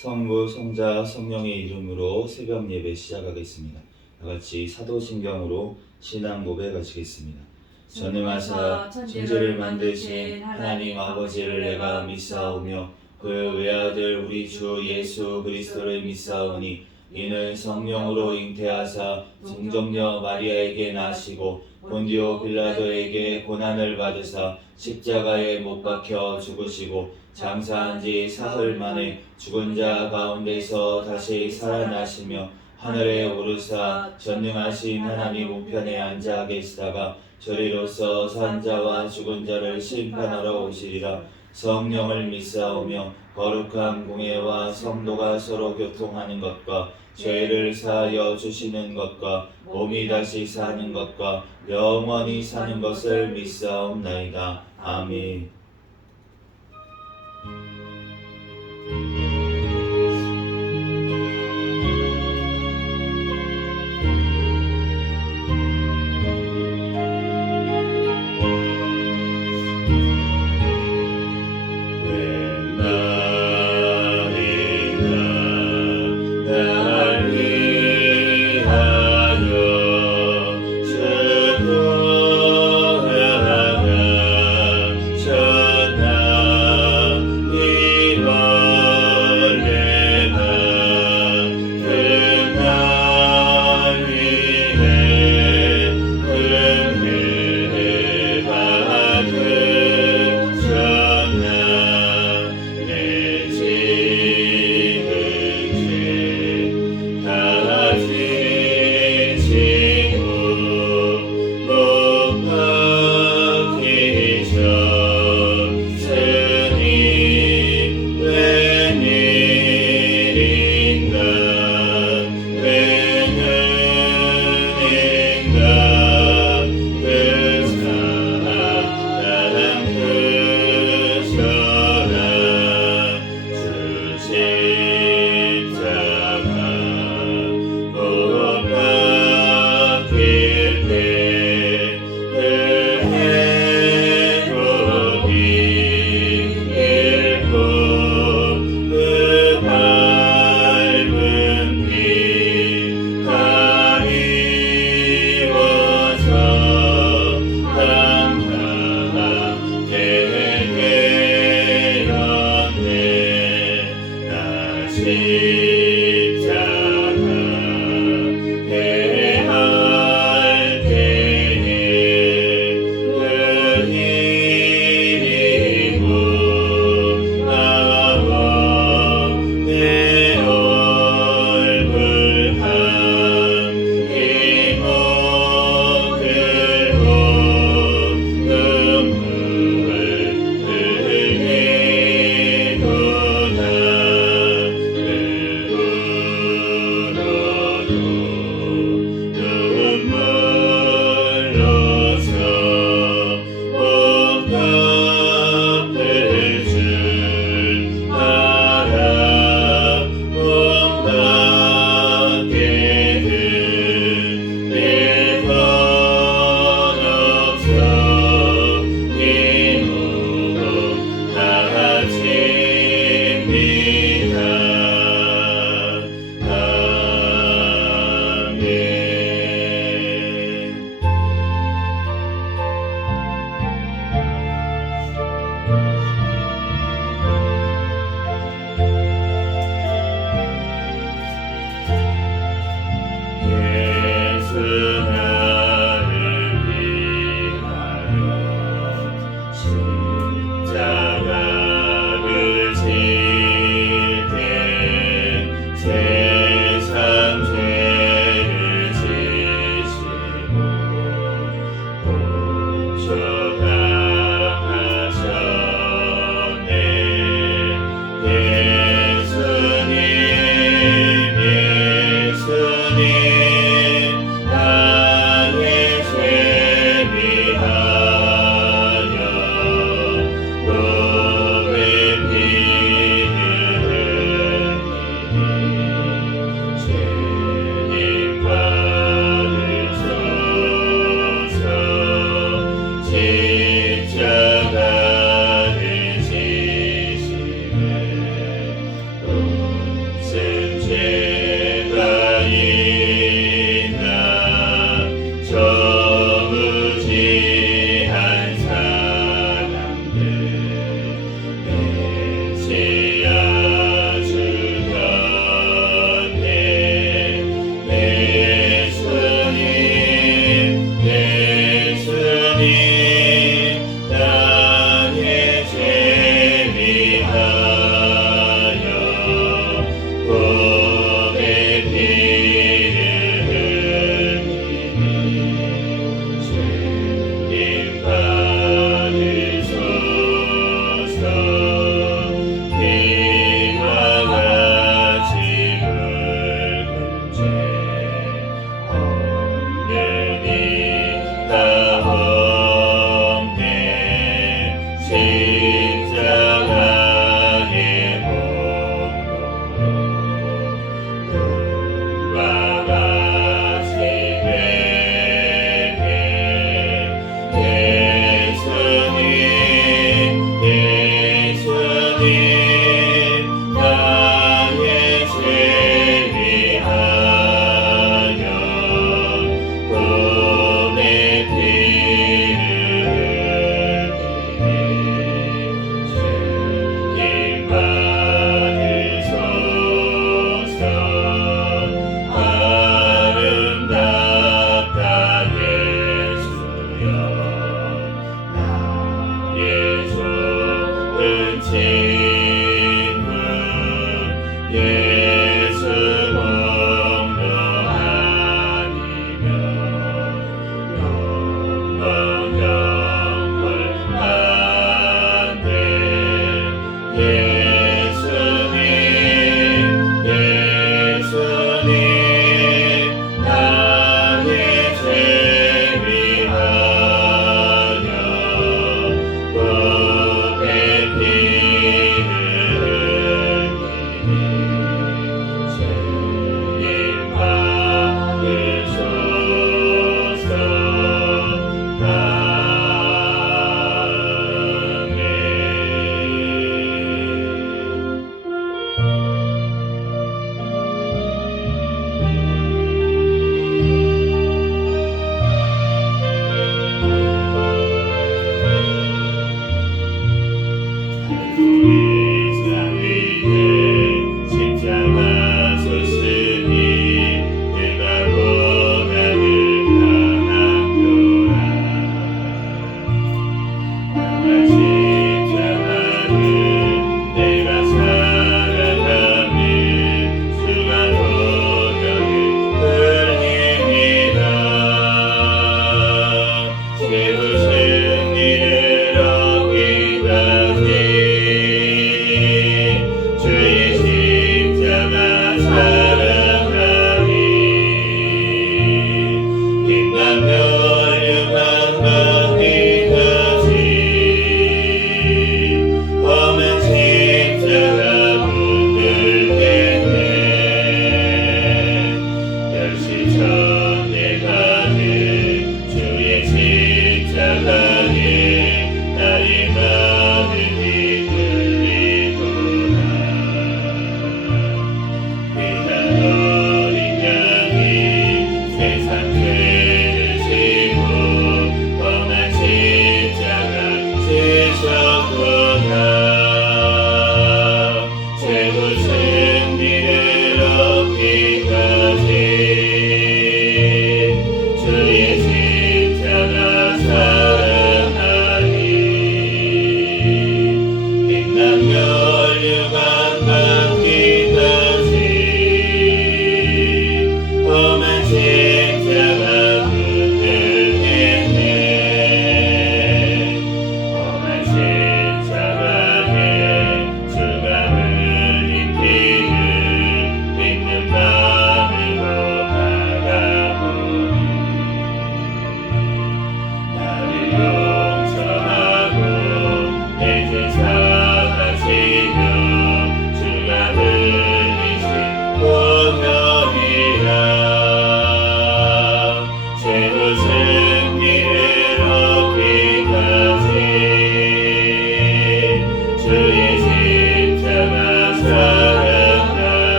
성부, 성자, 성령의 이름으로 새벽 예배 시작하겠습니다. 다같이 사도신경으로 신앙 고백하시겠습니다. 전능하사 천지를 만드신 하나님 아버지를 내가 믿사오며 그 외아들 우리 주 예수 그리스도를 믿사오니 이는 성령으로 잉태하사 동정녀 마리아에게 나시고 본디오 빌라도에게 고난을 받으사 십자가에 못 박혀 죽으시고 장사한 지 사흘 만에 죽은 자 가운데서 다시 살아나시며 하늘에 오르사 전능하신 하나님 우편에 앉아 계시다가 저리로서 산 자와 죽은 자를 심판하러 오시리라. 성령을 믿사오며 거룩한 공예와 성도가 서로 교통하는 것과 죄를 사하여 주시는 것과 몸이 다시 사는 것과 영원히 사는 것을 믿사옵나이다. 아멘.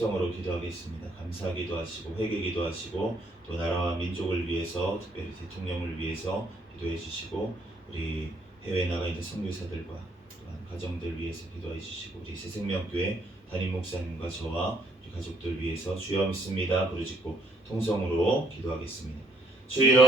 통성으로 기도하겠습니다. 감사 기도하시고 회개 기도하시고 또 나라와 민족을 위해서 특별히 대통령을 위해서 기도해 주시고 우리 해외에 나가 있는 선교사들과 또한 가정들 위해서 기도해 주시고 우리 새생명교회 담임 목사님과 저와 우리 가족들 위해서 주여 믿습니다 부르짖고 통성으로 기도하겠습니다. 주여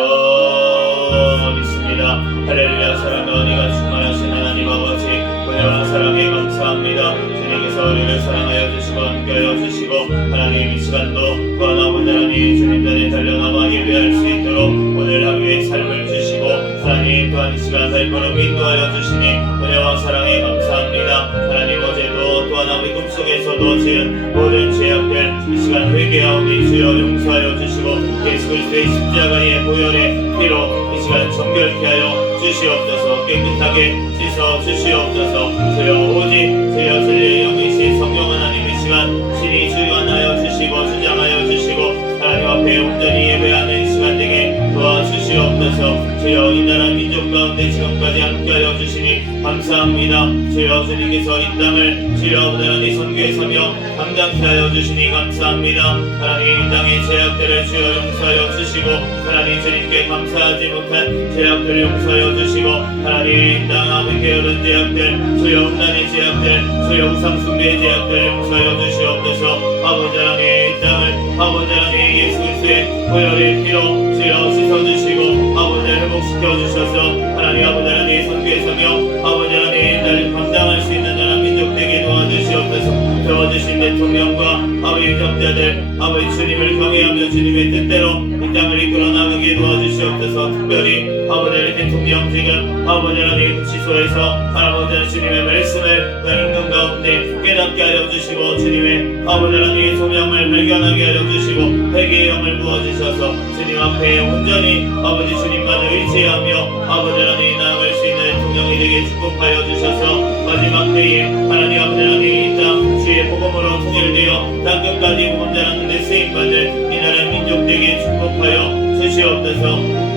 믿습니다. 할렐루야. 사랑과 은혜가 충만하신 하나님 아버지 은혜와 사랑에 감사합니다. 주님께서 우리를 사랑하여 주시고 함께하여 주시고 하나님 이 시간도 또한 아버지 하나님 주님 전에 달려나와 예배할 수 있도록 오늘 하루의 삶을 주시고 하나님 또한 이 시간 발걸음 인도하여 주시니 은혜와 사랑에 감사합니다. 하나님 어제도 또한 아버지 꿈속에서도 지은 모든 죄악들 이 시간 회개하오니 주여 용서하여 주시고 예수 그리스도의 십자가의 보혈의 피로 이 시간 정결케 하여 주시옵소서. 깨끗하게 씻어 주시옵소서. 주여 오직 주여 진리의 영이신 성령 하나님 이 시간 신이 주관하여 주시고 주장하여 주시고 하나님 앞에 온전히 예배하는 이 시간 되게 도와주시옵소서. 주여 이 나라 민족 가운데 지금까지 함께하여 주시니 감사합니다. 주여 주님께서 이 땅을 주여 하나님 선교의 사명 감당케 하여 주시니 감사합니다. 하나님 이 땅의 죄악들을 주여 용서하여 주시고 하나님 주님께 감사하지 못한 죄악들을 용서하여 주시고 하나님 이 땅 아버지 게으른 죄악들 주여 음란의 죄악들 주여 우상숭배의 죄악들을 용서하여 주시옵소서. 아버지 하나님 이 땅을 아버지 하나님 예수 그리스도의 보혈의 피로 주여 씻어주시고 아버지를 회복시켜 주셔서 하나님 아버지 하나님 선교의 사명 아버지 하나님 나를 감당할 수 있는 나라 민족 되게 도와주시옵소서. 도와주신 대통령과 아버지 정자들 아버지 주님을 경외하며 주님의 뜻대로 이 땅을 이끌어 나가게 도와주시옵소서. 특별히 아버지 하나님 대통령 지금 아버지 하나님 지소에서 아버지 주님의 말씀을 읽는 가운데 깨닫게 하여 주시고 주님의 아버지 하나님의 소명을 발견하게 하여 주시고 회개의 영을 부어주셔서 주님 앞에 온전히 아버지 주님만 의지하며 아버지 하나님 나아갈 수 있는 대통령이 되게 축복하여 주셔서 마지막 때에 하나님 아버지 하나님 이 땅 주의 복음으로 통일되어 땅끝까지 복음 전하는 데 쓰임받을 이 나라 민족 되게 축복하여 주시옵소서.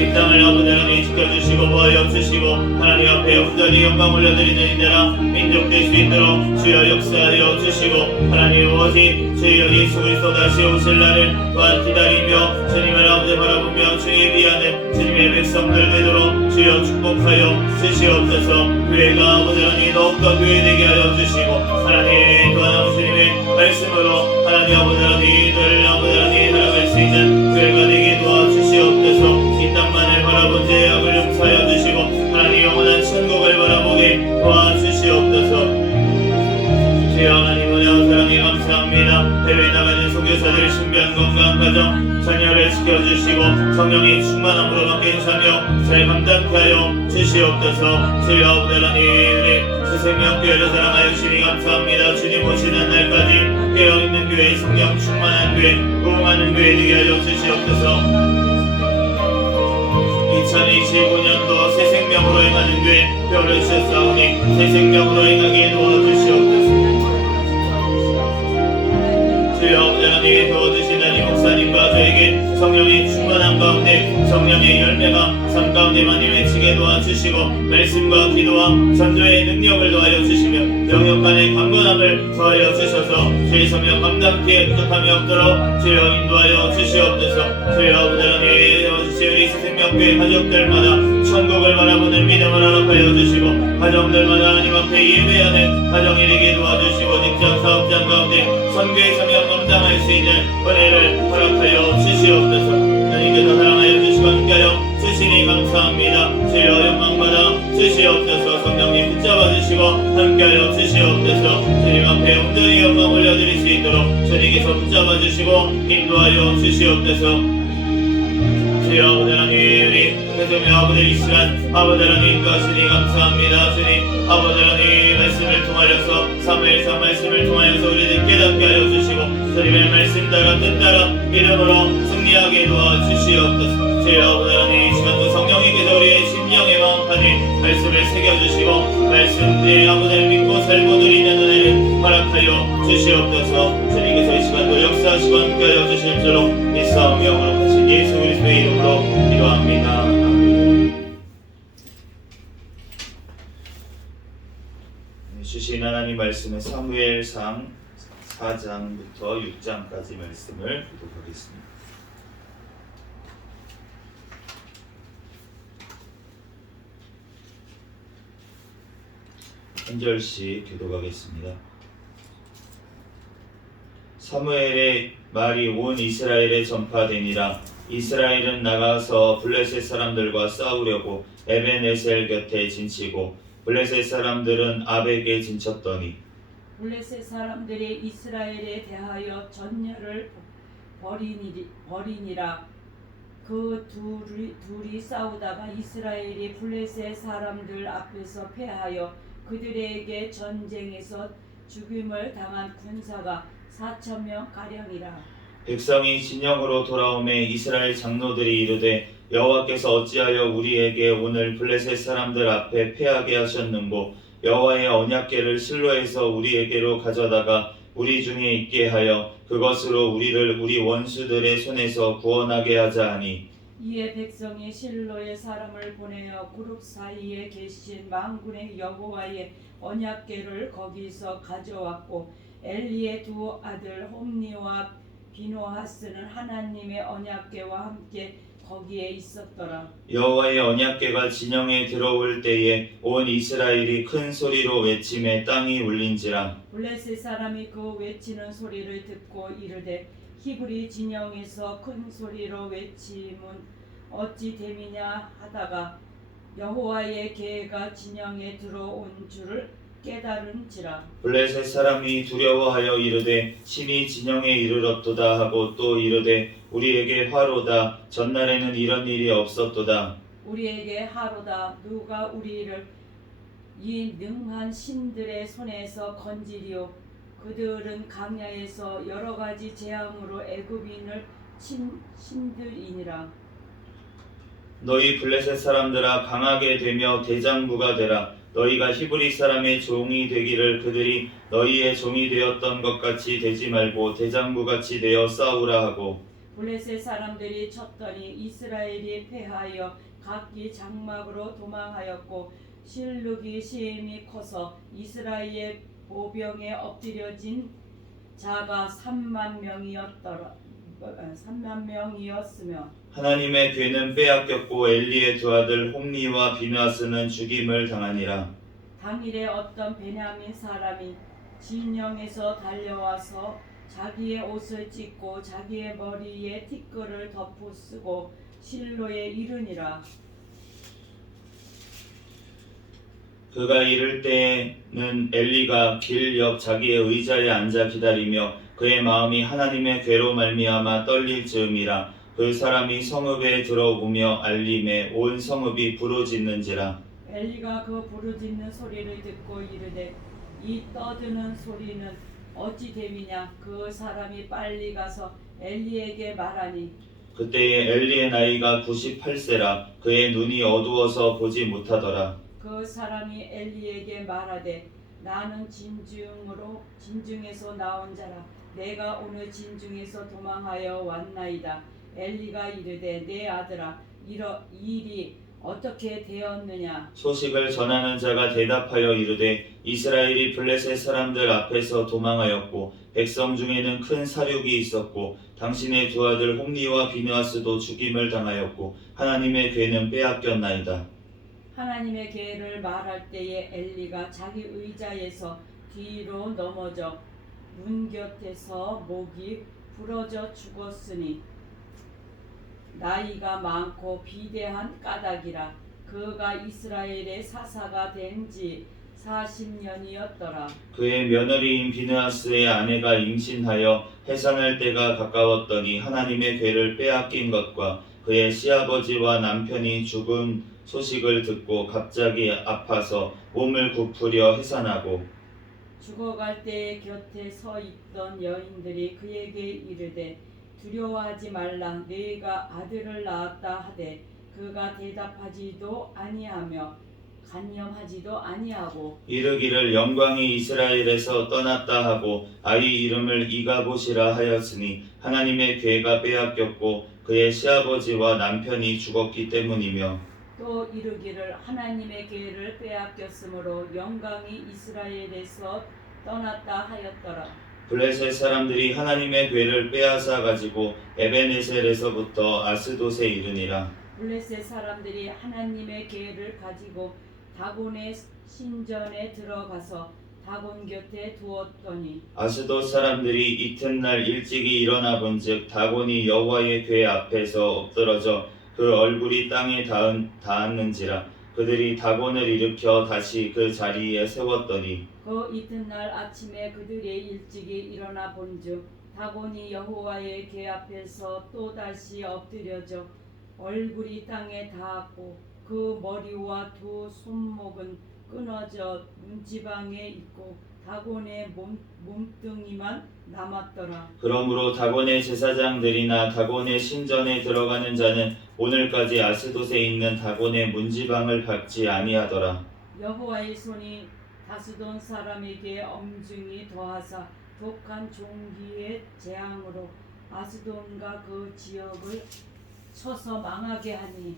이 땅을 아버지 하나님 지켜주시고 보호하여 주시고 하나님 앞에 온전히 영광 올려드리는 이 나라 민족 될 수 있도록 주여 역사하여 주시고 하나님 오직 주여 예수 그리스도 다시 오실 날을 또한 기다리며 주님을 아버지 바라보며 주의 비하는 주님의 백성들 되도록 주여 축복하여 주시옵소서. 교회가 아버지 하나님 더욱더 교회되게 하여 주시고 하나님 또한 아버지님의 말씀으로 하나님 아버지 하나님을 아버지 하나님 살아갈 수 있는 교회가 되게 도와주시옵소서. 이 땅만을 바라본 죄악을 용서하여 주시고 하나님 영원한 천국을 바라보게 도와주시옵소서. 주여 하나님 은혜와 사랑에 감사합니다. 해외에 나가는 선교사들 신비한 건강 가정 자녀를 지켜주시고 성령의 충만함으로 맡긴 사명 잘 감당케 하여 주시옵소서. 주여 아버지 하나님 우리 새생명교회를 사랑하여 주시니 감사합니다. 주님 오시는 날까지 깨어있는 교회 성령 충만한 교회 부흥하는 교회 되게 하여 주시옵소서. 2025년도 새 생명으로 행하는 교회 뼈를 주셨사오니 새 생명으로 행하게 도와주시옵소서. 주여 하나님의 도와주신 하나님 목사님과 저에게 성령의 충만한 가운데 성령의 열매가 삶 가운데 많이 맺히게 도와주시고 말씀과 기도와 전도의 능력을 도하여 주시며 영역 간의 강건함을 더하여 주셔서 주의 성령 감당케 부족함이 없도록 주여 인도하여 주시옵소서. 주여 아버지 하나님 도와주시오. 우리 생명교회 가족들마다 천국을 바라보는 믿음을 허락하여 주시고 가정들마다 하나님 앞에 예배하는 가정이 되게 도와주시고 직장 사업장 가운데 선교의 성령 감당할 수 있는 은혜를 허락하여 주시옵소서. 하나님께서 사랑하여 주시고 함께하여 주시니 감사합니다. 주여 영광받아 주시옵소서. 성령님 붙잡아 주시고 함께하여 주시옵소서. 주님 앞에 온전히 영광 올려드릴 수 있도록 주님께서 붙잡아 주시고 인도하여 주시옵소서. 주여 아버지 하나님 우리 회중의 아버지 이 시간 아버지 하나님과 주님 감사합니다. 주님 아버지 하나님 말씀을 통하여서 사무엘상 말씀을 통하여서 우리를 깨닫게 하여 주시고 주님의 말씀 따라 뜻 따라 믿음으로 승리하게 도와주시옵소서. 주여 아버지 하나님 이 시간도 성령님께서 우리의 심령의 마음판에 말씀을 새겨주시고 말씀에 아버지를 믿고 살고 누리는 은혜를 허락하여 주시옵소서. 주님께서 이 시간도 역사하시고 함께하여 주실 줄로 믿사오며 영원하신 예수 그리스도의 이름으로 기도합니다. 주신 하나님 말씀은 사무엘상 4장부터 6장까지 말씀을 교독하겠습니다. 한 절씩 교독하겠습니다. 사무엘의 말이 온 이스라엘에 전파되니라. 이스라엘은 나가서 블레셋 사람들과 싸우려고 에벤에셀 곁에 진치고 블레셋 사람들은 아벡에 진쳤더니 블레셋 사람들이 이스라엘에 대하여 전열을 벌이니라. 그 둘이 싸우다가 이스라엘이 블레셋 사람들 앞에서 패하여 그들에게 전쟁에서 죽임을 당한 군사가 4,000명 가량이라. 백성이 진영으로 돌아오매 이스라엘 장로들이 이르되 여호와께서 어찌하여 우리에게 오늘 블레셋 사람들 앞에 패하게 하셨는고 여호와의 언약궤를 실로에서 우리에게로 가져다가 우리 중에 있게 하여 그것으로 우리를 우리 원수들의 손에서 구원하게 하자 하니 이에 백성이 실로의 사람을 보내어 그룹 사이에 계신 만군의 여호와의 언약궤를 거기서 가져왔고 엘리의 두 아들 홈니와 비노하스는 하나님의 언약궤와 함께 거기에 있었더라. 여호와의 언약궤가 진영에 들어올 때에 온 이스라엘이 큰 소리로 외치매 땅이 울린지라. 블레셋 사람이 그 외치는 소리를 듣고 이르되 히브리 진영에서 큰 소리로 외침은 어찌 됨이냐 하다가 여호와의 궤가 진영에 들어온 줄을 깨달은지라. 블레셋 사람이 두려워하여 이르되 신이 진영에 이르렀도다 하고 또 이르되 우리에게 화로다. 전날에는 이런 일이 없었도다. 우리에게 하로다. 누가 우리를 이 능한 신들의 손에서 건지리요. 그들은 강야에서 여러 가지 재앙으로 애굽인을 친 신들이니라. 너희 블레셋 사람들아 강하게 되며 대장부가 되라. 너희가 히브리 사람의 종이 되기를 그들이 너희의 종이 되었던 것 같이 되지 말고 대장부같이 되어 싸우라 하고 블레셋 사람들이 쳤더니 이스라엘이 패하여 각기 장막으로 도망하였고 실룩이 심히 커서 이스라엘의 보병에 엎드려진 자가 3만 명이었으며 하나님의 궤는 빼앗겼고 엘리의 두 아들 홈니와 비나스는 죽임을 당하니라. 당일에 어떤 베냐민 사람이 진영에서 달려와서 자기의 옷을 찢고 자기의 머리에 티끌을 덮어 쓰고 실로에 이르니라. 그가 이를 때에는 엘리가 길 옆 자기의 의자에 앉아 기다리며 그의 마음이 하나님의 궤로 말미암아 떨릴 즈음이라. 그 사람이 성읍에 들어오며 알림에 온 성읍이 부르짖는지라. 엘리가 그 부르짖는 소리를 듣고 이르되 이 떠드는 소리는 어찌 됨이냐. 그 사람이 빨리 가서 엘리에게 말하니 그때에 엘리의 나이가 98세라. 그의 눈이 어두워서 보지 못하더라. 그 사람이 엘리에게 말하되 나는 진중에서 나온 자라. 내가 오늘 진중에서 도망하여 왔나이다. 엘리가 이르되 내 아들아 일이 어떻게 되었느냐. 소식을 전하는 자가 대답하여 이르되 이스라엘이 블레셋 사람들 앞에서 도망하였고 백성 중에는 큰 사륙이 있었고 당신의 두 아들 홈니와 비느하스도 죽임을 당하였고 하나님의 궤는 빼앗겼나이다. 하나님의 궤를 말할 때에 엘리가 자기 의자에서 뒤로 넘어져 문 곁에서 목이 부러져 죽었으니 나이가 많고 비대한 까닭이라. 그가 이스라엘의 사사가 된 지 40년이었더라. 그의 며느리인 비느하스의 아내가 임신하여 해산할 때가 가까웠더니 하나님의 궤를 빼앗긴 것과 그의 시아버지와 남편이 죽은 소식을 듣고 갑자기 아파서 몸을 굽으려 해산하고 죽어갈 때에 곁에 서 있던 여인들이 그에게 이르되 두려워하지 말라. 네가 아들을 낳았다 하되 그가 대답하지도 아니하며 간염하지도 아니하고 이르기를 영광이 이스라엘에서 떠났다 하고 아이 이름을 이가봇이라 하였으니 하나님의 궤가 빼앗겼고 그의 시아버지와 남편이 죽었기 때문이며 또 이르기를 하나님의 궤를 빼앗겼으므로 영광이 이스라엘에서 떠났다 하였더라. 블레셋 사람들이 하나님의 궤를 빼앗아 가지고 에베네셀에서부터 아스돗에 이르니라. 블레셋 사람들이 하나님의 궤를 가지고 다곤의 신전에 들어가서 다곤 곁에 두었더니 아스돗 사람들이 이튿날 일찍이 일어나 본즉 다곤이 여호와의 궤 앞에서 엎드러져 그 얼굴이 땅에 닿았는지라. 그들이 다곤을 일으켜 다시 그 자리에 세웠더니 그 이튿날 아침에 그들이 일찍이 일어나 본즉 다곤이 여호와의 궤 앞에서 또 다시 엎드려져 얼굴이 땅에 닿았고 그 머리와 두 손목은 끊어져 문지방에 있고 다곤의 몸뚱이만 남았더라. 그러므로 다곤의 제사장들이나 다곤의 신전에 들어가는 자는 오늘까지 아스돗에 있는 다곤의 문지방을 밟지 아니하더라. 여호와의 손이 다스돈 사람에게 엄중히 더하사 독한 종기의 재앙으로 아스돈과 그 지역을 쳐서 망하게 하니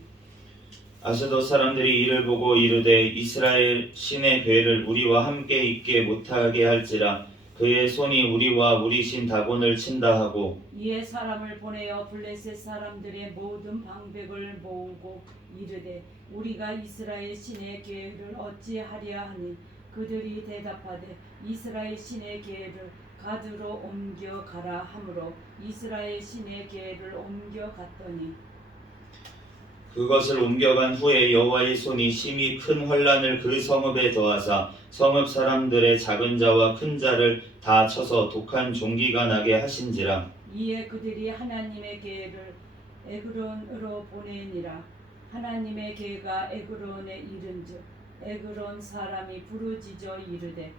아스돗 사람들이 이를 보고 이르되 이스라엘 신의 궤를 우리와 함께 있게 못하게 할지라. 그의 손이 우리와 우리 신 다곤을 친다 하고 이에 사람을 보내어 블레셋 사람들의 모든 방백을 모으고 이르되 우리가 이스라엘 신의 궤를 어찌하랴 하니 그들이 대답하되 이스라엘 신의 궤를 가드로 옮겨 가라 하므로 이스라엘 신의 궤를 옮겨 갔더니 그것을 옮겨간 후에 여호와의 손이 심히 큰 환란을 그 성읍에 더하사 성읍 사람들의 작은 자와 큰 자를 다 쳐서 독한 종기가 나게 하신지라. 이에 그들이 하나님의 궤를 에그론으로 보내니라. 하나님의 궤가 에그론에 이른즉 에그론 사람이 부르짖어 이르되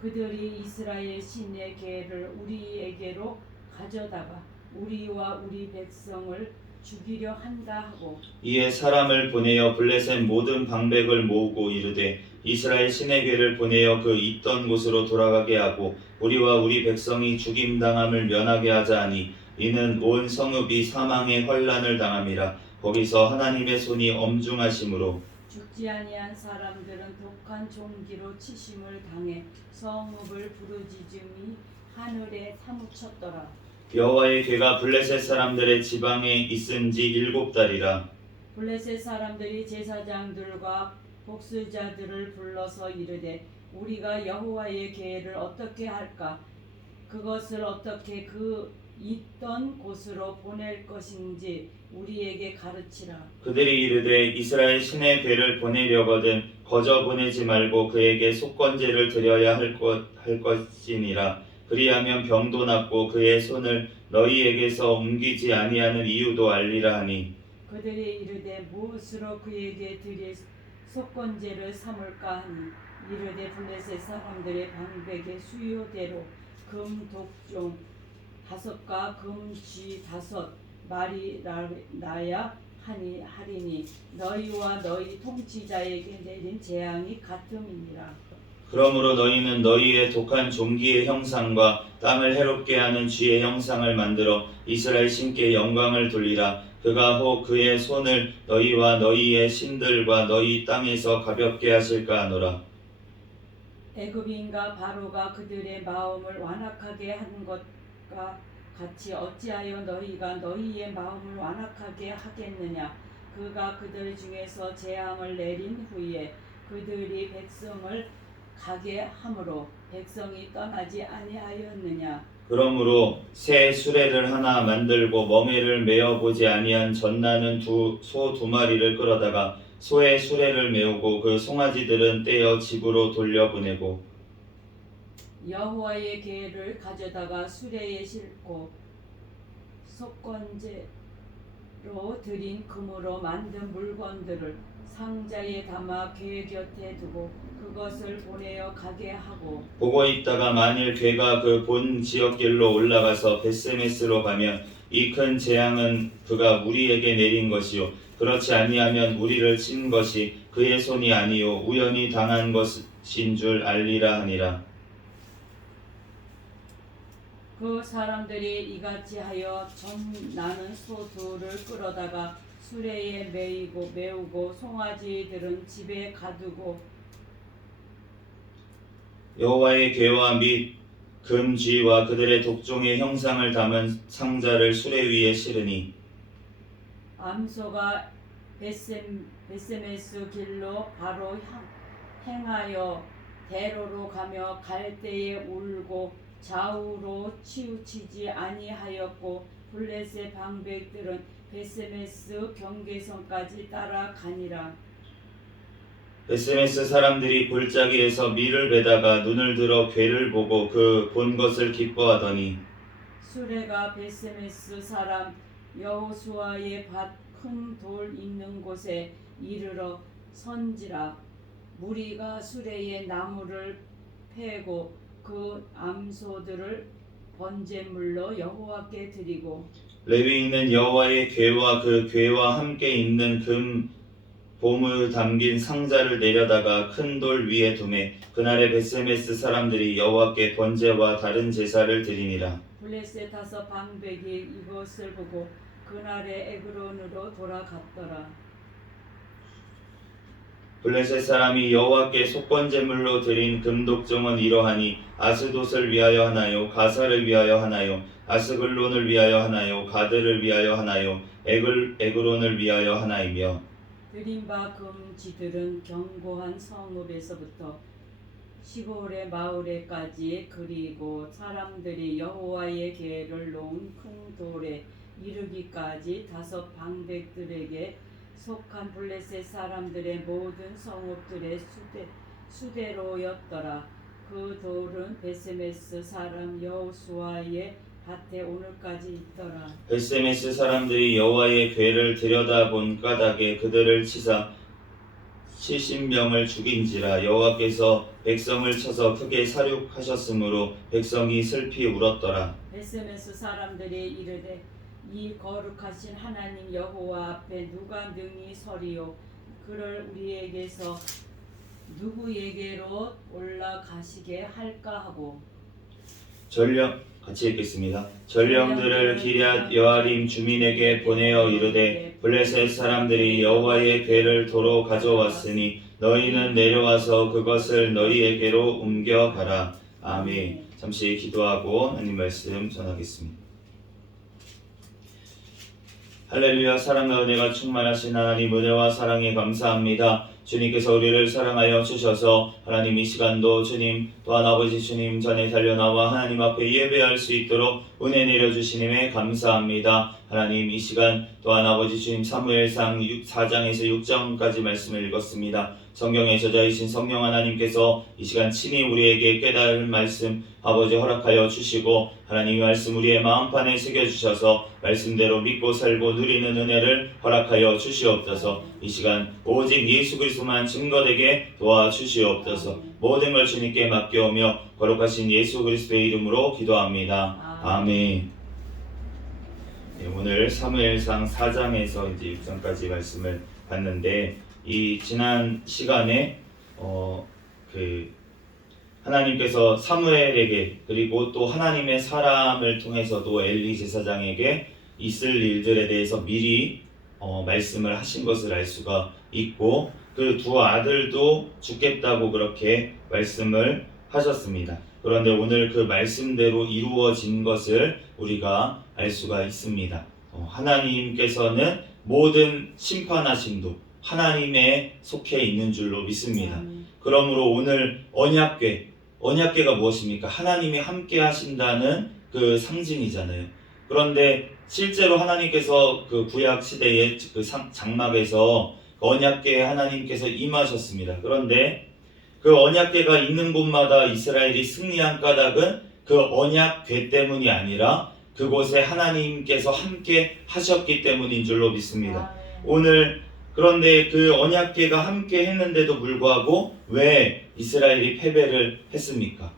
그들이 이스라엘 신의 궤를 우리에게로 가져다가 우리와 우리 백성을 죽이려 한다 하고 이에 사람을 보내어 블레셋 모든 방백을 모으고 이르되 이스라엘 신의 궤를 보내어 그 있던 곳으로 돌아가게 하고 우리와 우리 백성이 죽임당함을 면하게 하자 하니 이는 온 성읍이 사망의 환란을 당함이라. 거기서 하나님의 손이 엄중하심으로 죽지 아니한 사람들은 독한 종기로 치심을 당해 성읍을 부르짖음이 하늘에 사무쳤더라. 여호와의 궤가 블레셋 사람들의 지방에 있은지 7달이라. 블레셋 사람들이 제사장들과 복수자들을 불러서 이르되 우리가 여호와의 궤를 어떻게 할까? 그것을 어떻게 그 있던 곳으로 보낼 것인지 우리에게 가르치라. 그들이 이르되 이스라엘 신의 궤를 보내려거든 거저 보내지 말고 그에게 속건제를 드려야 할 것이니라. 그리하면 병도 낫고 그의 손을 너희에게서 옮기지 아니하는 이유도 알리라 하니 그들이 이르되 무엇으로 그에게 드릴 속건제를 삼을까 하니 이르되 블레셋 사람들의 방백의 수요대로 금 독종 5과 금쥐 5마리 나야 하리니 너희와 너희 통치자에게 내린 재앙이 같음이니라. 그러므로 너희는 너희의 독한 종기의 형상과 땅을 해롭게 하는 쥐의 형상을 만들어 이스라엘 신께 영광을 돌리라. 그가 혹 그의 손을 너희와 너희의 신들과 너희 땅에서 가볍게 하실까 하노라. 애굽인과 바로가 그들의 마음을 완악하게 한 것과 같이 어찌하여 너희가 너희의 마음을 완악하게 하겠느냐. 그가 그들 중에서 재앙을 내린 후에 그들이 백성을 가게 함으로 백성이 떠나지 아니하였느냐. 그러므로 새 수레를 하나 만들고 멍에를 메어 보지 아니한 젖나는 소 2마리를 끌어다가 소의 수레를 메우고 그 송아지들은 떼어 집으로 돌려보내고 여호와의 궤를 가져다가 수레에 싣고 속건제로 드린 금으로 만든 물건들을 상자에 담아 궤 곁에 두고 그것을 보내어 가게 하고 보고 있다가 만일 궤가 그 본 지역길로 올라가서 벳세메스로 가면 이 큰 재앙은 그가 우리에게 내린 것이요 그렇지 아니하면 우리를 친 것이 그의 손이 아니요 우연히 당한 것인 줄 알리라 하니라. 그 사람들이 이같이 하여 젖 나는 소 2를 끌어다가 수레에 메우고 송아지들은 집에 가두고 여호와의 궤와 및 금쥐와 그들의 독종의 형상을 담은 상자를 수레 위에 실으니 암소가 베세메스 길로 바로 행하여 대로로 가며 갈 때에 울고 좌우로 치우치지 아니하였고 블레셋 방백들은 베세메스 경계선까지 따라가니라. 베세메스 사람들이 골짜기에서 밀을 베다가 눈을 들어 괴를 보고 그 본 것을 기뻐하더니 수레가 베세메스 사람 여호수아의 밭 큰 돌 있는 곳에 이르러 선지라. 무리가 수레의 나무를 패고 그 암소들을 번제물로 여호와께 드리고 레위인은 여호와의 궤와 그 궤와 함께 있는 금 보물 담긴 상자를 내려다가 큰 돌 위에 두매 그날에 베세메스 사람들이 여호와께 번제와 다른 제사를 드리니라. 블레셋 다섯 방백이 이것을 보고 그날에 에그론으로 돌아갔더라. 블레셋 사람이 여호와께 속건제물로 드린 금독종은 이러하니 아스돗을 위하여 하나요, 가사를 위하여 하나요, 아스글론을 위하여 하나요, 가드를 위하여 하나요, 에그론을 위하여 하나이며 드린 바 금지들은 견고한 성읍에서부터 시골의 마을에까지 그리고 사람들이 여호와의 궤를 놓은 큰 돌에 이르기까지 다섯 방백들에게 속한 블레셋 사람들의 모든 성읍들의 수대로였더라. 그 돌은 베세메스 사람 여호수아의 밭에 오늘까지 있더라. 베세메스 사람들이 여호와의 궤를 들여다본 까닭에 그들을 치사 70명을 죽인지라. 여호와께서 백성을 쳐서 크게 사륙하셨으므로 백성이 슬피 울었더라. 베세메스 사람들이 이르되 이 거룩하신 하나님 여호와 앞에 누가 능히 서리요? 그를 우리에게서 누구에게로 올라가시게 할까 하고 같이 읽겠습니다. 전령들을 기럇 여아림 주민에게 보내어 이르되 블레셋 사람들이 여호와의 궤를 도로 가져왔으니 너희는 내려와서 그것을 너희에게로 옮겨가라. 아멘. 잠시 기도하고 하나님 말씀 전하겠습니다. 할렐루야. 사랑과 은혜가 충만하신 하나님, 은혜와 사랑에 감사합니다. 주님께서 우리를 사랑하여 주셔서 하나님 이 시간도 주님 또한 아버지 주님 전에 달려나와 하나님 앞에 예배할 수 있도록 은혜 내려주시님에 감사합니다. 하나님 이 시간 또한 아버지 주님 사무엘상 4장에서 6장까지 말씀을 읽었습니다. 성경의 저자이신 성령 하나님께서 이 시간 친히 우리에게 깨달을 말씀 아버지 허락하여 주시고 하나님의 말씀 우리의 마음판에 새겨주셔서 말씀대로 믿고 살고 누리는 은혜를 허락하여 주시옵소서. 이 시간 오직 예수 그리스도만 증거되게 도와주시옵소서. 모든 걸 주님께 맡겨오며 거룩하신 예수 그리스도의 이름으로 기도합니다. 아멘. 네, 오늘 사무엘상 4장에서 이제 6장까지 말씀을 봤는데 이 지난 시간에 하나님께서 사무엘에게 그리고 또 하나님의 사람을 통해서도 엘리 제사장에게 있을 일들에 대해서 미리 말씀을 하신 것을 알 수가 있고 그 두 아들도 죽겠다고 그렇게 말씀을 하셨습니다. 그런데 오늘 그 말씀대로 이루어진 것을 우리가 알 수가 있습니다. 하나님께서는 모든 심판하심도 하나님에 속해 있는 줄로 믿습니다. 그러므로 오늘 언약궤가 무엇입니까? 하나님이 함께 하신다는 그 상징이잖아요. 그런데 실제로 하나님께서 그 구약 시대의 그 장막에서 언약궤에 하나님께서 임하셨습니다. 그런데 그 언약궤가 있는 곳마다 이스라엘이 승리한 까닭은 그 언약궤 때문이 아니라 그곳에 하나님께서 함께 하셨기 때문인 줄로 믿습니다. 오늘 그런데 그 언약궤가 함께 했는데도 불구하고 왜 이스라엘이 패배를 했습니까?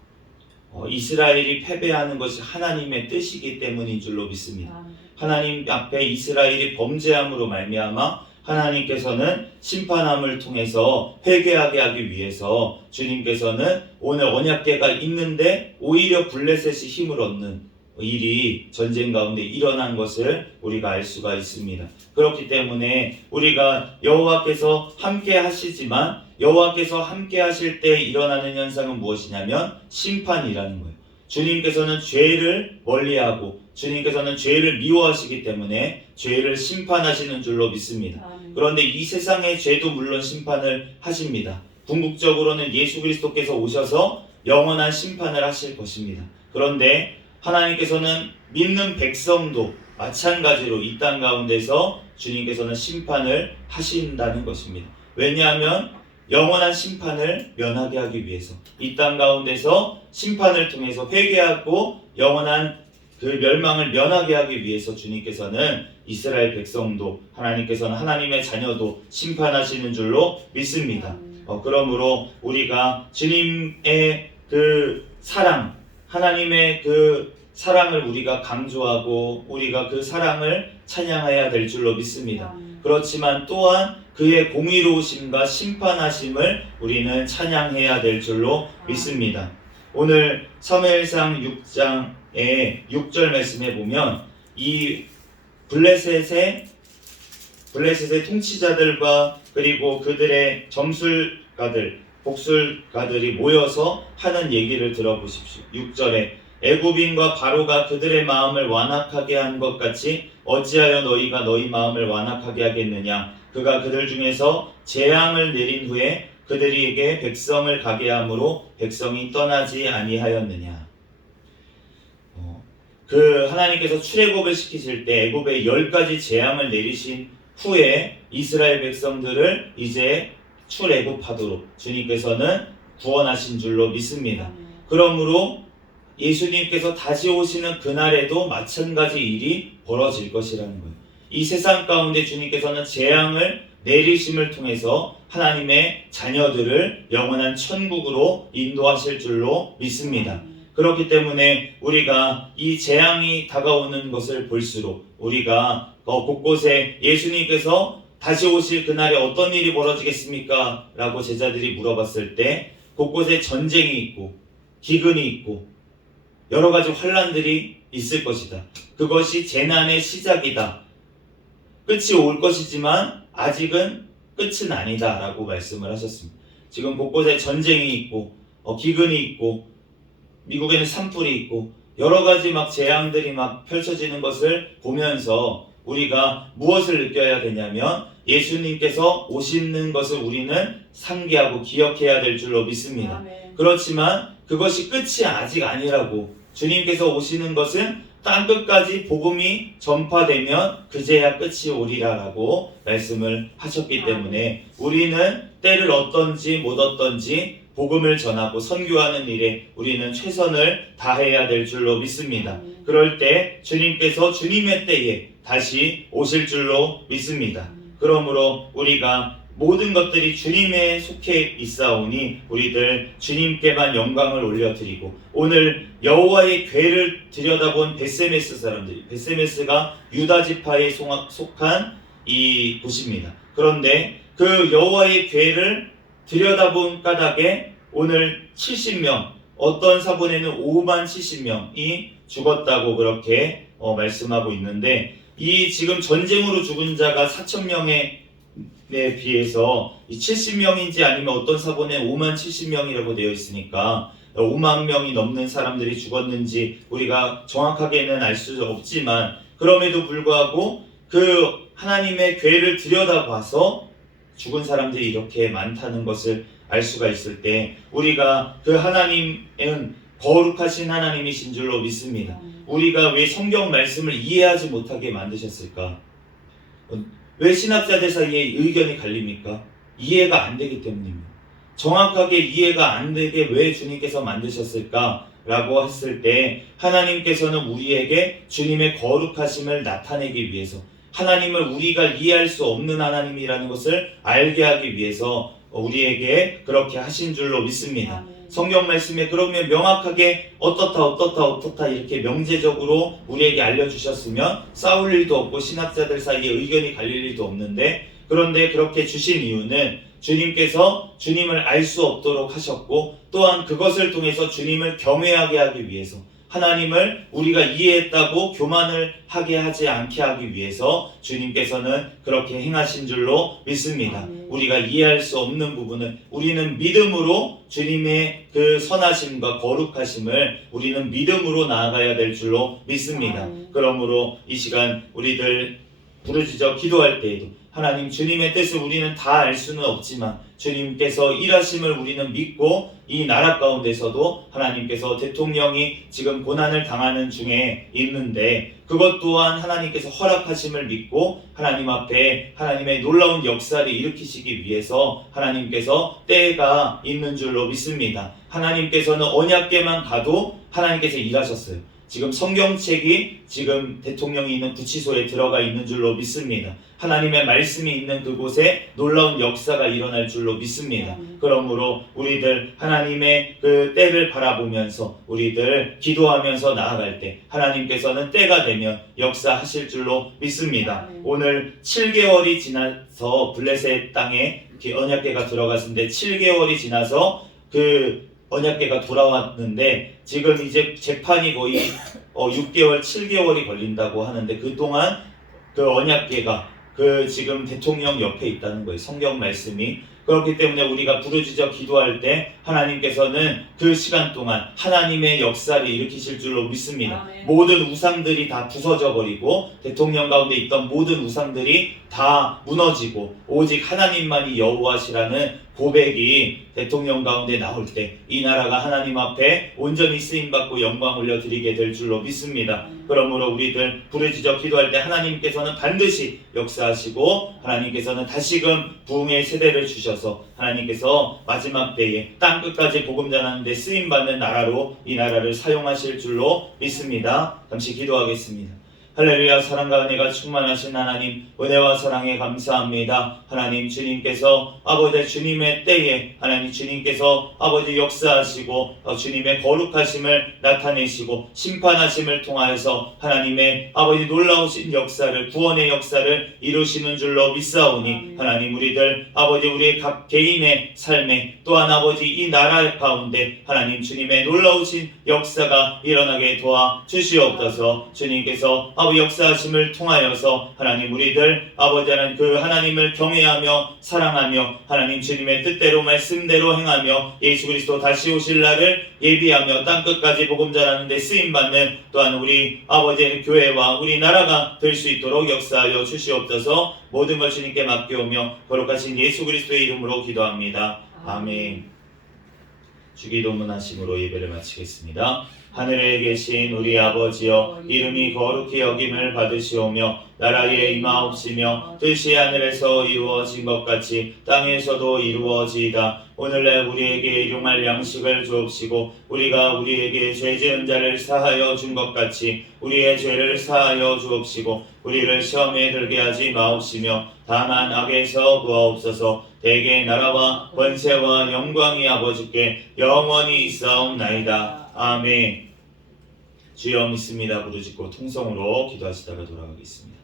이스라엘이 패배하는 것이 하나님의 뜻이기 때문인 줄로 믿습니다. 하나님 앞에 이스라엘이 범죄함으로 말미암아 하나님께서는 심판함을 통해서 회개하게 하기 위해서 주님께서는 오늘 언약궤가 있는데 오히려 블레셋이 힘을 얻는 일이 전쟁 가운데 일어난 것을 우리가 알 수가 있습니다. 그렇기 때문에 우리가 여호와께서 함께 하시지만 여호와께서 함께 하실 때 일어나는 현상은 무엇이냐면 심판이라는 거예요. 주님께서는 죄를 멀리하고 주님께서는 죄를 미워하시기 때문에 죄를 심판하시는 줄로 믿습니다. 아멘. 그런데 이 세상의 죄도 물론 심판을 하십니다. 궁극적으로는 예수 그리스도께서 오셔서 영원한 심판을 하실 것입니다. 그런데 하나님께서는 믿는 백성도 마찬가지로 이 땅 가운데서 주님께서는 심판을 하신다는 것입니다. 왜냐하면 영원한 심판을 면하게 하기 위해서 이 땅 가운데서 심판을 통해서 회개하고 영원한 그 멸망을 면하게 하기 위해서 주님께서는 이스라엘 백성도 하나님께서는 하나님의 자녀도 심판하시는 줄로 믿습니다. 그러므로 우리가 주님의 그 사랑, 하나님의 그 사랑을 우리가 강조하고 우리가 그 사랑을 찬양해야 될 줄로 믿습니다. 그렇지만 또한 그의 공의로우심과 심판하심을 우리는 찬양해야 될 줄로 믿습니다. 오늘 사무엘상 6장의 6절 말씀에 보면 이 블레셋의 통치자들과 그리고 그들의 점술가들, 복술가들이 모여서 하는 얘기를 들어보십시오. 6절에 애굽인과 바로가 그들의 마음을 완악하게 한 것 같이 어찌하여 너희가 너희 마음을 완악하게 하겠느냐. 그가 그들 중에서 재앙을 내린 후에 그들에게 백성을 가게 함으로 백성이 떠나지 아니하였느냐. 그 하나님께서 출애굽을 시키실 때 애굽에 10가지 재앙을 내리신 후에 이스라엘 백성들을 이제 출애굽하도록 주님께서는 구원하신 줄로 믿습니다. 그러므로 예수님께서 다시 오시는 그날에도 마찬가지 일이 벌어질 것이라는 거예요. 이 세상 가운데 주님께서는 재앙을 내리심을 통해서 하나님의 자녀들을 영원한 천국으로 인도하실 줄로 믿습니다. 그렇기 때문에 우리가 이 재앙이 다가오는 것을 볼수록 우리가 곳곳에 예수님께서 다시 오실 그날에 어떤 일이 벌어지겠습니까? 라고 제자들이 물어봤을 때 곳곳에 전쟁이 있고 기근이 있고 여러 가지 환란들이 있을 것이다. 그것이 재난의 시작이다. 끝이 올 것이지만 아직은 끝은 아니다 라고 말씀을 하셨습니다. 지금 곳곳에 전쟁이 있고 기근이 있고 미국에는 산불이 있고 여러 가지 막 재앙들이 막 펼쳐지는 것을 보면서 우리가 무엇을 느껴야 되냐면 예수님께서 오시는 것을 우리는 상기하고 기억해야 될 줄로 믿습니다. 그렇지만 그것이 끝이 아직 아니라고 주님께서 오시는 것은 땅끝까지 복음이 전파되면 그제야 끝이 오리라라고 말씀을 하셨기 때문에 우리는 때를 얻든지 못 얻든지 복음을 전하고 선교하는 일에 우리는 최선을 다해야 될 줄로 믿습니다. 그럴 때 주님께서 주님의 때에 다시 오실 줄로 믿습니다. 그러므로 우리가 모든 것들이 주님에 속해 있사오니 우리들 주님께만 영광을 올려드리고 오늘 여호와의 궤를 들여다본 베세메스 사람들이 베세메스가 유다 지파에 속한 이 곳입니다. 그런데 그 여호와의 궤를 들여다본 까닭에 오늘 70명 어떤 사본에는 5만 70명이 죽었다고 그렇게 말씀하고 있는데 이 지금 전쟁으로 죽은 자가 4,000명에 비해서 70명인지 아니면 어떤 사본에 5만 70명이라고 되어 있으니까 5만 명이 넘는 사람들이 죽었는지 우리가 정확하게는 알 수 없지만 그럼에도 불구하고 그 하나님의 궤를 들여다봐서 죽은 사람들이 이렇게 많다는 것을 알 수가 있을 때 우리가 그 하나님은 거룩하신 하나님이신 줄로 믿습니다. 우리가 왜 성경 말씀을 이해하지 못하게 만드셨을까? 왜 신학자들 사이에 의견이 갈립니까? 이해가 안 되기 때문입니다. 정확하게 이해가 안 되게 왜 주님께서 만드셨을까? 라고 했을 때 하나님께서는 우리에게 주님의 거룩하심을 나타내기 위해서 하나님을 우리가 이해할 수 없는 하나님이라는 것을 알게 하기 위해서 우리에게 그렇게 하신 줄로 믿습니다. 성경 말씀에 그러면 명확하게 어떻다 이렇게 명제적으로 우리에게 알려주셨으면 싸울 일도 없고 신학자들 사이에 의견이 갈릴 일도 없는데 그런데 그렇게 주신 이유는 주님께서 주님을 알 수 없도록 하셨고 또한 그것을 통해서 주님을 경외하게 하기 위해서 하나님을 우리가 이해했다고 교만을 하게 하지 않게 하기 위해서 주님께서는 그렇게 행하신 줄로 믿습니다. 아멘. 우리가 이해할 수 없는 부분은 우리는 믿음으로 주님의 그 선하심과 거룩하심을 우리는 믿음으로 나아가야 될 줄로 믿습니다. 아멘. 그러므로 이 시간 우리들 부르짖어 기도할 때에도 하나님 주님의 뜻을 우리는 다 알 수는 없지만 주님께서 일하심을 우리는 믿고 이 나라 가운데서도 하나님께서 대통령이 지금 고난을 당하는 중에 있는데 그것 또한 하나님께서 허락하심을 믿고 하나님 앞에 하나님의 놀라운 역사를 일으키시기 위해서 하나님께서 때가 있는 줄로 믿습니다. 하나님께서는 언약궤만 가도 하나님께서 일하셨어요. 지금 성경책이 지금 대통령이 있는 구치소에 들어가 있는 줄로 믿습니다. 하나님의 말씀이 있는 그곳에 놀라운 역사가 일어날 줄로 믿습니다. 그러므로 우리들 하나님의 그 때를 바라보면서 우리들 기도하면서 나아갈 때 하나님께서는 때가 되면 역사하실 줄로 믿습니다. 오늘 7개월이 지나서 블레셋 땅에 언약궤가 들어갔는데 7개월이 지나서 그 언약궤가 돌아왔는데 지금 이제 재판이 거의 6개월, 7개월이 걸린다고 하는데 그동안 그 언약궤가 그 지금 대통령 옆에 있다는 거예요. 성경 말씀이. 그렇기 때문에 우리가 부르짖어 기도할 때 하나님께서는 그 시간 동안 하나님의 역사를 일으키실 줄로 믿습니다. 아멘. 모든 우상들이 다 부서져 버리고 대통령 가운데 있던 모든 우상들이 다 무너지고 오직 하나님만이 여호와시라는 고백이 대통령 가운데 나올 때 이 나라가 하나님 앞에 온전히 쓰임받고 영광 올려드리게 될 줄로 믿습니다. 그러므로 우리들 부르짖어 기도할 때 하나님께서는 반드시 역사하시고 하나님께서는 다시금 부흥의 세대를 주셔서 하나님께서 마지막 때에 땅끝까지 복음 전하는 데 쓰임받는 나라로 이 나라를 사용하실 줄로 믿습니다. 잠시 기도하겠습니다. 할렐루야. 사랑과 은혜가 충만하신 하나님, 은혜와 사랑에 감사합니다. 하나님 주님께서 아버지 주님의 때에 하나님 주님께서 아버지 역사하시고 주님의 거룩하심을 나타내시고 심판하심을 통하여서 하나님의 아버지 놀라우신 역사를 구원의 역사를 이루시는 줄로 믿사오니 하나님 우리들 아버지 우리의 각 개인의 삶에 또한 아버지 이 나라 가운데 하나님 주님의 놀라우신 역사가 일어나게 도와 주시옵소서. 주님께서 아버지 역사하심을 통하여서 하나님 우리들 아버지 하나님 그 하나님을 경외하며 사랑하며 하나님 주님의 뜻대로 말씀대로 행하며 예수 그리스도 다시 오실 날을 예비하며 땅끝까지 복음 전하는 데 쓰임받는 또한 우리 아버지의 교회와 우리 나라가 될 수 있도록 역사하여 주시옵소서. 모든 걸 주님께 맡겨오며 거룩하신 예수 그리스도의 이름으로 기도합니다. 아멘. 주기도문 하심으로 예배를 마치겠습니다. 하늘에 계신 우리 아버지여, 이름이 거룩히 여김을 받으시오며 나라에 임하옵시며 뜻이 하늘에서 이루어진 것 같이 땅에서도 이루어지이다. 오늘날 우리에게 일용할 양식을 주옵시고 우리가 우리에게 죄 지은 자를 사하여 준 것 같이 우리의 죄를 사하여 주옵시고 우리를 시험에 들게 하지 마옵시며 다만 악에서 구하옵소서. 대개 나라와 권세와 영광이 아버지께 영원히 있사옵나이다. 아멘. 주여 믿습니다. 부르짖고 통성으로 기도하시다가 돌아가겠습니다.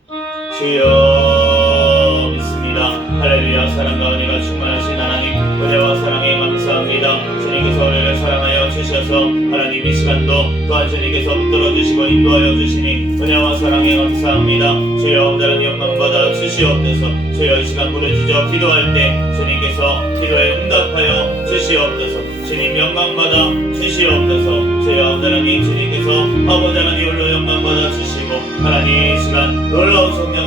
주여 믿습니다. 할렐루야. 사랑과 은혜가 충만하신 하나님, 은혜와 사랑에 감사합니다. 주님께서 우리를 사랑하여 주셔서 하나님 이 시간도 또한 주님께서 붙들어 주시고 인도하여 주시니 은혜와 사랑에 감사합니다. 주여 온전한 영광 받아 주시옵소서. 주여 이 시간 부르짖어 기도할 때 주님께서 기도에 응답하여 주시옵소서. 주님 영광 받아 주시옵소서. 주여 온전한 이 주님께서 아버지 하나님 홀로 영광 받아 주시고 하나님 이 시간 놀라운 성령